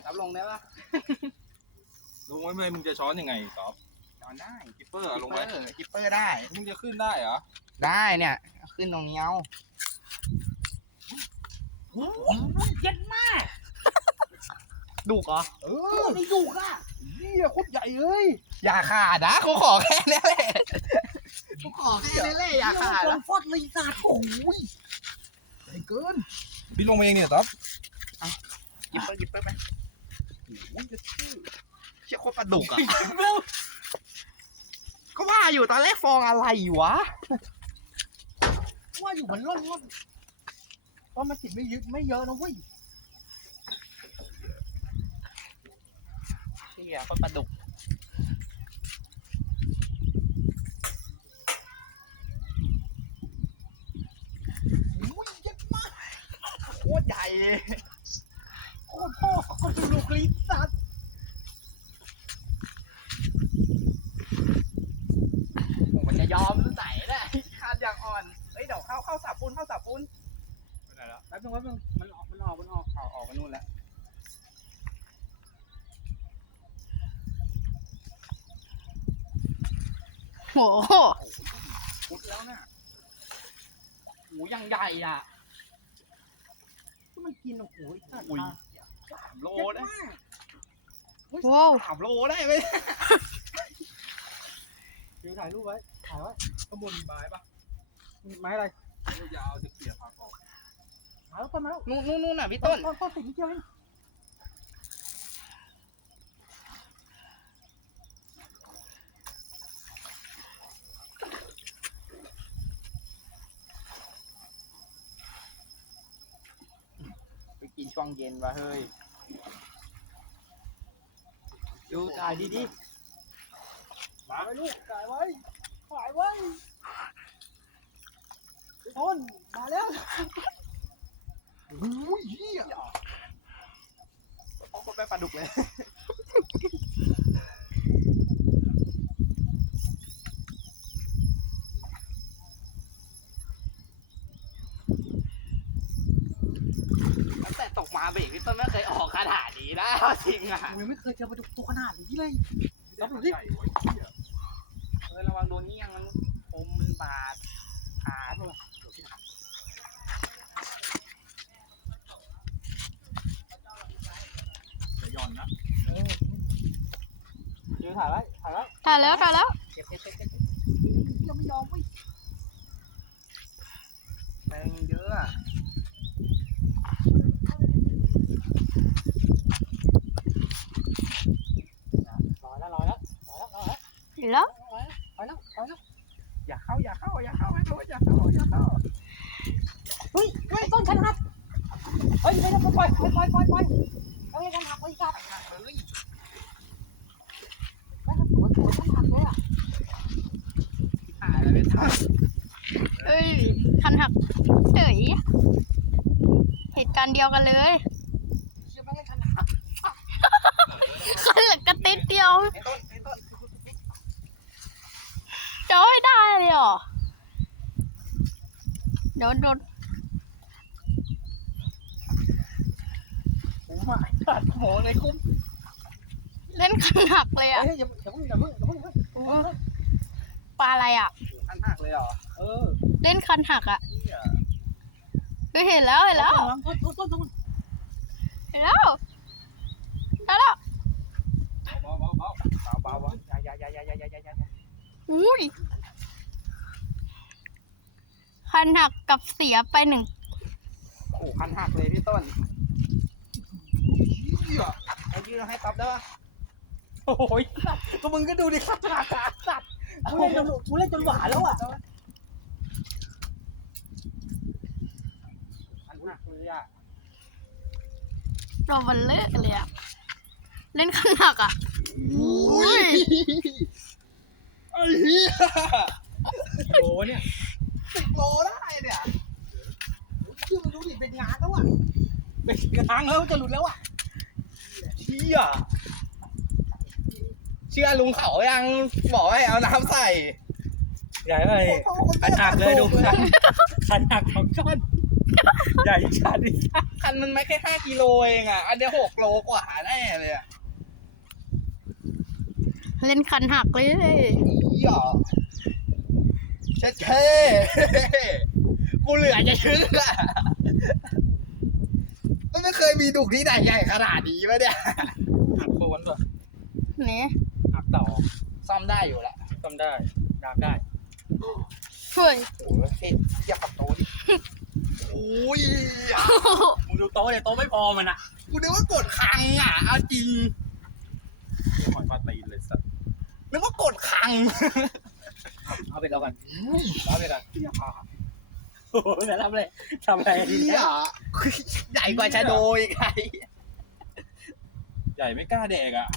แต่ทับลงได้ปะลงไว้ไม่มึงจะช้อนยังไงก๊อฟจอนได้กิปเปอร์อะลงไว้กิปเปอร์กิปเปอร์ได้ มึงจะขึ้นได้เหรอ ได้เนี่ยเอาขึ้นตรงนี้เอาเย็ดมากดุกเหรอเอโอ้อไม่ดุอะเฮียโคตรใหญ่เลย อย่าขาดนะเขาขอแค่นี้แหละเขาขอแค่นี้แหละอย่าขาดลนะงฟอดเลยสัตว์โอ้ยใหญ่เกิน พี่ลงมาเองเนี่ยต๊อบกิปเปอร์กิปเปอร์ไปโอ้ย เชี่ยโคตรปลาดุกอะ ก็ว่าอยู่ตอนแรกฟองอะไรวะ ว่าอยู่มันร่อนร่อนเพราะมันติดไม่เยอะไม่เยอะนะเว้ยเชี่ยโคตรปลาดุกโอ้ยเย็ดมากโคตรใหญ่เลย โคตรพ่อโคตรลูกลิ้นสัตว์ ผมมันจะยอมหรือไหนนะขาดอย่างอ่อน เฮ้ยเดี๋ยวเข้าเข้าสับปูนเข้าสับปูน ไปไหน แล้วแป๊บนึงแป๊บนึงมันออกมันออกมันออกออกออกมานู่นแล้วโหพุดแล้วน่ะหูยังใหญ่อะมันกินโอ้โหอุ้ยสามโลได้ว้าวสามโลได้ไหมเดี๋ยวถ่ายรูปไว้ถ่ายไว้ข้างบนมีไม้ปะไม้อะไรยาวจะเกลี่ยผักออก ถ่ายแล้วต้นไม้แล้วนู่นนู่นนู่นน่ะพี่ต้นต้นต้นติดนิดเดียวเองไปกินช่วงเย็นวะเฮ้ยดูถ่ายดีๆถ่ายไว้ลูกถ่ายไว้ถ่ายไว้ต้นมาแล้ว อุ้ยเฮียโอ้คนไปปลาดุกเลย ตั้งแต่ตกมาเบรกพี่ต้นไม่เคยออกขนาดนี้นะเอาจริงอะผมยังไม่เคยเจอปลาดุกตัวขนาดนี้เลย รับดูดิใหญ่ไว้เฮียเออระวังโดนเงี้ยงมันคมมันบาดขาด จะย่อนนะ เดี๋ยว ถ่ายไว้ถ่ายไว้ถ่ายแล้วถ่ายแล้วเก็บเก็บเก็บเก็บยังไม่ยอมเว้ยแมงเยอะอะลอยแล้วลอยแล้วลอยแล้วลอยแล้วเห็นแล้วลอยแล้วลอยแล้วอย่าเข้าอย่าเข้าอย่าเข้าไม่รู้อย่าเข้าอย่าเข้าเฮ้ยเฮ้ยต้นฉันหักเฮ้ยไม่ต้องปล่อยปล่อยปล่อยปล่อยปล่อยเฮ้ยฉันหักไว้ครับ เฮ้ย ไม่ต้องตัวตัวฉันหัก เอ้ยคันหักเฉยเหตุการณ์เดียวกันเลยคันหลือกระติดเดียวจะไม่ได้เลยหรอเดี๋ยวโดนผมหมายขาดโมอในคุ้ม เล่นขันหักเลยอะปลาอะไรอะ ขันหักเลยเหรอ เออเล่นคันหักอะเปเห็นแล้วเห็นแล้วเห็นแล้วเห็แล้วอุ้ยคันหักกับเสียไปหนึ่งโอ้คันหักเลยพี่ต้นเหี้ยเอยืนให้ตับได้ปะ โอ้ยก็มึงก็ดูดิครับขาขาสัตว์กูเล่นจนกูเล่นจนหวานแล้วอะขันหักเลยอะรอวันเลิกเลยอะ เล่นคันหักอะอุ้ยไอ้เฮียโอ้เนี่ยสิบโลได้เนี่ยชื่อมันดูดิเป็นงานแล้วอะเป็นกลางแล้วจะหลุดแล้วอะเชี่ย เชื่อลุงเขายังบอกให้เอาน้ำใส่ใหญ่เลยขันหักเลยดูขันขันหักของช่อนใหญ่จัดดิคันมันไม่แค่ห้ากิโลเองอะ อันเนี้ยหกโลกว่าแน่เลยอะเล่นคันหักเลยหยอเช็ดเท่กูเหลือจะเชื่อมันไม่เคยมีดุกที่ไหนใหญ่ขนาดนี้วะเนี่ยหักโคนด้วยนี่หัก ต่อ ซ่อมได้อยู่แหละทำได้ดากได้เฮ้ยโอ้ยเท่อยากขับโต๊ะดิโอ้ยมึงดูโต๊ะเนี่ยโต๊ะไม่พอมันอะ กูนึกว่ากดคังอะเอาจริงหอยปลาตีนเลยสัสนึกว่ากดคัง เอาไปแล้วกันเอาไปกันโอ้โหแล้วทำอะไรทำอะไรดีเหี้ยใหญ่กว่าชะโดอีกไงใหญ่ไม่กล้าแดกอะ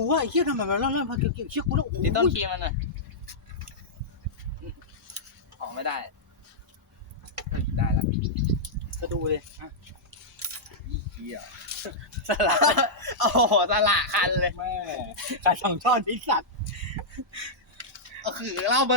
กูว่าไอ้เหี้ยทำไมมันเริ่มเริ่มพาเกี่ยวเชี่ยกูแล้วโอ้โหนี่ต้นคีมันหน่อยออกไม่ได้ ได้แล้วก็ดูเลยอะเหี้ยสลัดโอ้โหสละคันเลยแม่ขาสองช่อนไอ้สัตว์ ก็คือเล่าเบอร์